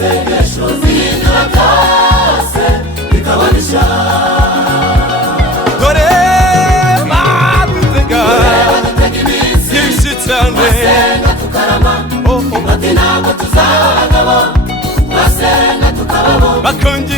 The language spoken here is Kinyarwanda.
amasengesho zihindura byose bikabanisha. dore badutega iminsi myinshi cyane, basenga tukarama, bati ntabwo tuzaba abagabo, basenga tukababo, bakongera